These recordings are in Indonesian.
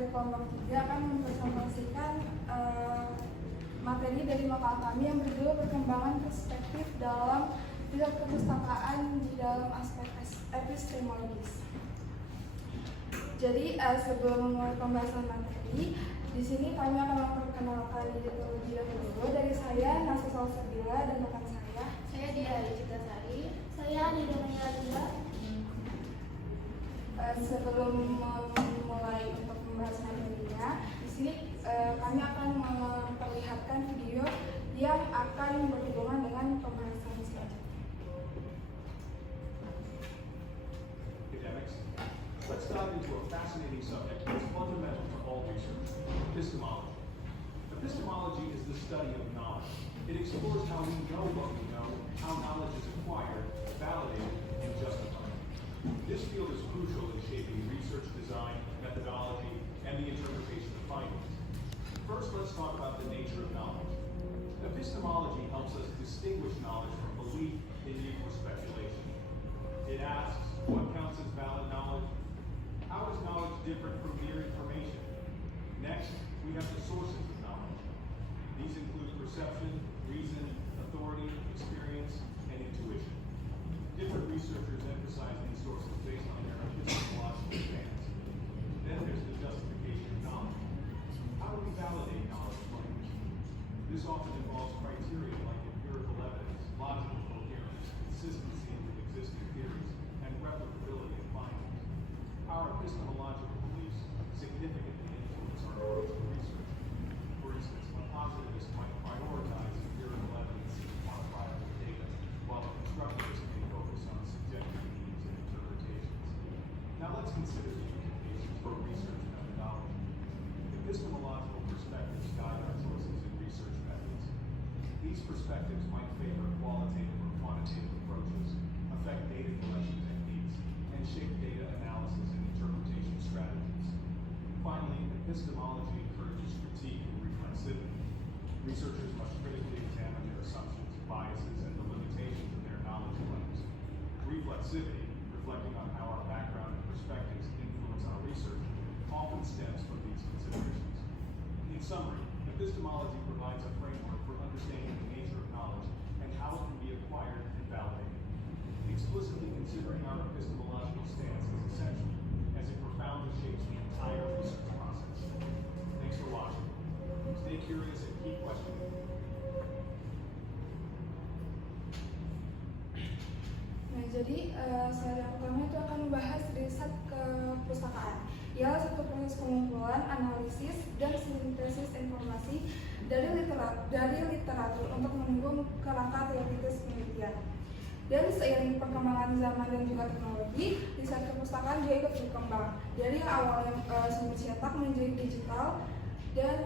dari kelompok 3 akan mempresentasikan materi dari makalah kami yang berjudul perkembangan perspektif dalam riset perpustakaan di dalam aspek epistemologis. Jadi sebelum memulai pembahasan materi, di sini kami akan memperkenalkan diri terlebih dahulu. Dari saya, Nasa Salsabila, dan rekan saya Dia Citasari. Saya Nida Mayalila. Sebelum memulai untuk membahas materinya, di sini kami akan memperlihatkan video yang akan berhubungan dengan pembahasan selanjutnya. Academics, let's dive into a fascinating subject that's fundamental to all research: epistemology. Epistemology is the study of knowledge. It explores how we know what we know, how knowledge is acquired, validated, and justified. This field is crucial in shaping research design, methodology, and the interpretation of findings. First, let's talk about the nature of knowledge. Epistemology helps us distinguish knowledge from belief, belief, or speculation. It asks, what counts as valid knowledge? How is knowledge different from mere information? Next, we have the sources of knowledge. These include perception, reason, authority, experience, and intuition. Different researchers emphasize these sources based on their epistemological stance. Then there's the justification of knowledge. How do we validate knowledge claims? This often involves criteria like empirical evidence, logical coherence, consistency with existing theories, and replicability of findings. Our epistemological beliefs significantly influence our approach to research. For instance, a positivist might prioritize empirical evidence and quantifiable data, while a constructivist may focus on subjective needs and interpretations. Now let's consider the implications for research methodology. Epistemological perspectives guide our choices in research methods. These perspectives might favor qualitative or quantitative approaches, affect data collection techniques, and shape data analysis and interpretation strategies. Finally, epistemology encourages critique and reflexivity. Researchers must critically examine their assumptions, biases, and the limitations of their knowledge claims. Reflexivity, reflecting on how our background and perspectives influence our research, often stems from these considerations. In summary, epistemology provides a framework for understanding the nature of knowledge and how it can be acquired and validated. Explicitly considering our epistemological stance is essential, as it profoundly shapes the entire research process. Thanks for watching. Stay curious and keep questioning. Nah, jadi slide yang pertama itu akan membahas riset kepustakaan. Ialah satu proses pengumpulan, analisis, dan sintesis informasi dari literatur untuk mendukung kerangka teoritis penelitian. Dan seiring perkembangan zaman dan juga teknologi, riset kepustakaan juga ikut berkembang. Dari awalnya sumber cetak menjadi digital dan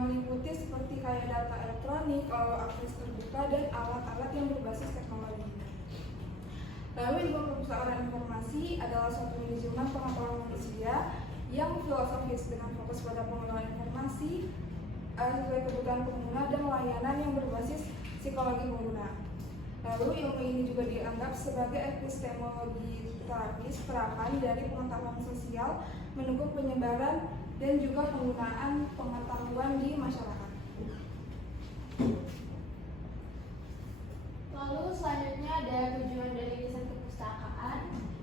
meliputi seperti kayak data elektronik, akses terbuka, dan alat-alat yang berbasis teknologi. Lalu juga perpustakaan informasi adalah suatu manajemen pengetahuan manusia yang filosofis dengan fokus pada pengelolaan informasi sesuai kebutuhan pengguna dan layanan yang berbasis psikologi pengguna. Lalu ilmu ini juga dianggap sebagai epistemologi terapis terapan dari pengetahuan sosial mendukung penyebaran dan juga penggunaan pengetahuan di masyarakat. Lalu selanjutnya ada tujuan dari riset perpustakaan.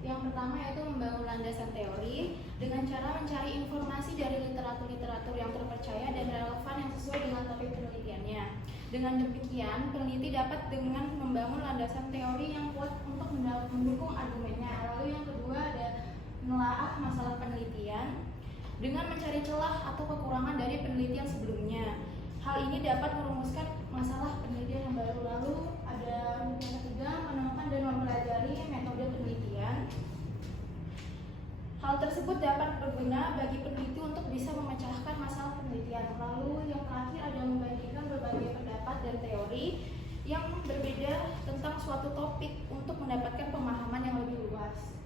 Yang pertama yaitu membangun landasan teori dengan cara mencari informasi dari literatur-literatur yang terpercaya dan relevan yang sesuai dengan topik penelitiannya. Dengan demikian, peneliti dapat dengan membangun landasan teori yang kuat untuk mendukung argumennya. Lalu yang kedua ada menelaah masalah penelitian dengan mencari celah atau kekurangan dari penelitian sebelumnya. Hal ini dapat merumuskan masalah penelitian yang baru. Lalu ada yang ketiga, menemukan dan mempelajari metode penelitian. Hal tersebut dapat berguna bagi peneliti untuk bisa memecahkan masalah penelitian. Lalu yang terakhir ada membandingkan berbagai pendapat dan teori yang berbeda tentang suatu topik untuk mendapatkan pemahaman yang lebih luas.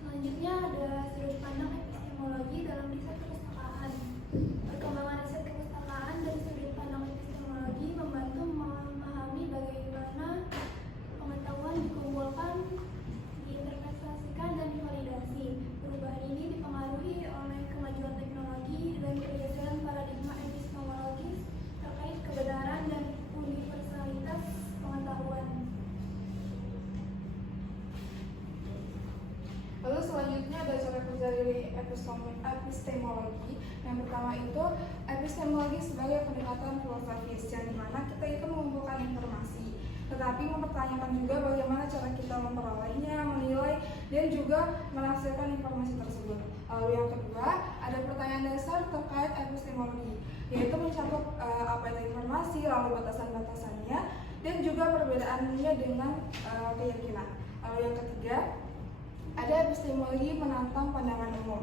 Selanjutnya ada sudut pandang epistemologi dalam riset perpustakaan. Perkembangan riset perpustakaan dari sudut pandang epistemologi membantu memahami bagaimana pengetahuan dikumpulkan, diinterpretasikan, dan divalidasi. dari epistemologi. Yang pertama itu epistemologi sebagai pendekatan filosofis, yang dimana kita itu mengumpulkan informasi, tetapi mempertanyakan juga bagaimana cara kita memperolehnya, menilai, dan juga menafsirkan informasi tersebut. Lalu yang kedua, ada pertanyaan dasar terkait epistemologi, yaitu mencakup apa itu informasi, lalu batasan-batasannya, dan juga perbedaannya dengan keyakinan. Lalu yang ketiga, ada epistemologi menantang pandangan umum,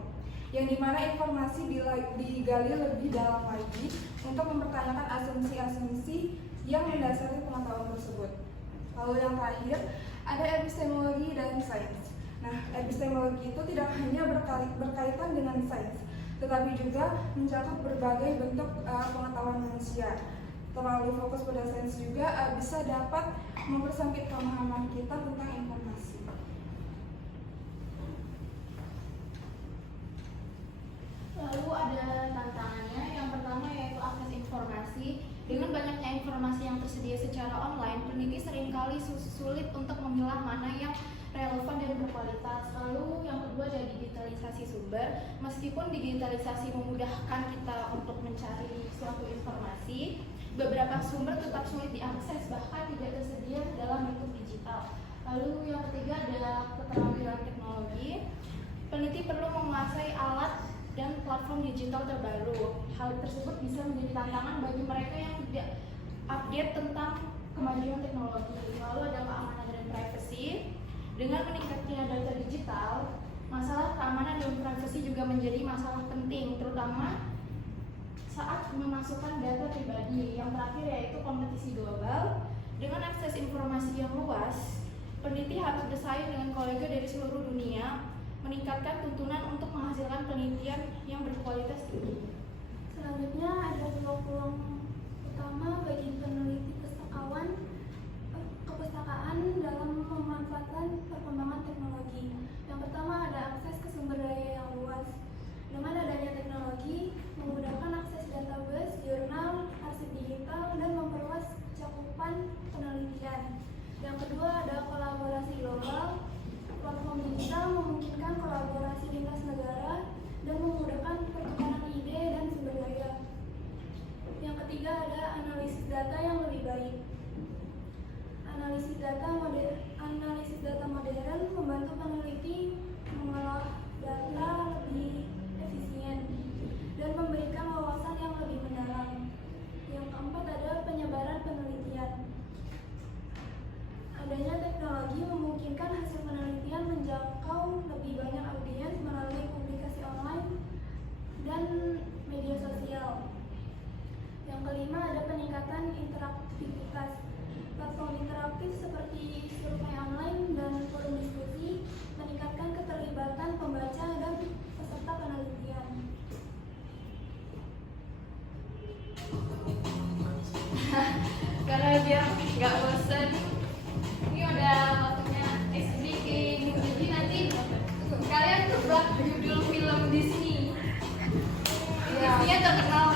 yang dimana informasi digali lebih dalam lagi untuk mempertanyakan asumsi-asumsi yang mendasari pengetahuan tersebut. Lalu yang terakhir, ada epistemologi dan sains. Nah, epistemologi itu tidak hanya berkaitan dengan sains, tetapi juga mencakup berbagai bentuk pengetahuan manusia. Terlalu fokus pada sains juga bisa dapat mempersempit pemahaman kita tentang informasi. Lalu ada tantangannya, yang pertama yaitu akses informasi. Dengan banyaknya informasi yang tersedia secara online, peneliti seringkali sulit untuk memilah mana yang relevan dan berkualitas. Lalu yang kedua ada digitalisasi sumber. Meskipun digitalisasi memudahkan kita untuk mencari suatu informasi, beberapa sumber tetap sulit diakses, bahkan tidak tersedia dalam bentuk digital. Lalu yang ketiga ada keterampilan teknologi. Peneliti perlu menguasai alat dan platform digital terbaru. Hal tersebut bisa menjadi tantangan bagi mereka yang tidak update tentang kemajuan teknologi. Lalu ada keamanan dan privacy. Dengan meningkatnya data digital, masalah keamanan dan privasi juga menjadi masalah penting, terutama saat memasukkan data pribadi. Yang terakhir yaitu kompetisi global. Dengan akses informasi yang luas, peneliti harus bersaing dengan kolega dari seluruh dunia, meningkatkan tuntunan untuk menghasilkan penelitian yang berkualitas tinggi. Selanjutnya ada dua peluang utama bagi peneliti kepustakaan dalam memanfaatkan perkembangan teknologi. Yang pertama ada akses ke sumber daya yang luas. Dengan adanya teknologi, memudahkan akses database, jurnal, arsip digital, dan memperluas cakupan penelitian. Yang kedua ada kolaborasi global. Platform digital memungkinkan kolaborasi lintas negara dan memudahkan pertukaran ide dan sumber daya. Yang ketiga ada analisis data yang lebih baik. Analisis data modern membantu peneliti mengolah data lebih efisien dan memberikan wawasan yang lebih mendalam. Yang keempat ada penyebaran penelitian. Adanya teknologi memungkinkan hasil penelitian menjangkau lebih banyak audiens melalui publikasi online dan media sosial. Yang kelima ada peningkatan interaktivitas. Platform interaktif seperti survei online dan forum diskusi meningkatkan keterlibatan pembaca dan peserta penelitian. Karena biar nggak bosan, ini udah waktunya speaking. Jadi nanti kalian tebak judul film Disney. Disney terkenal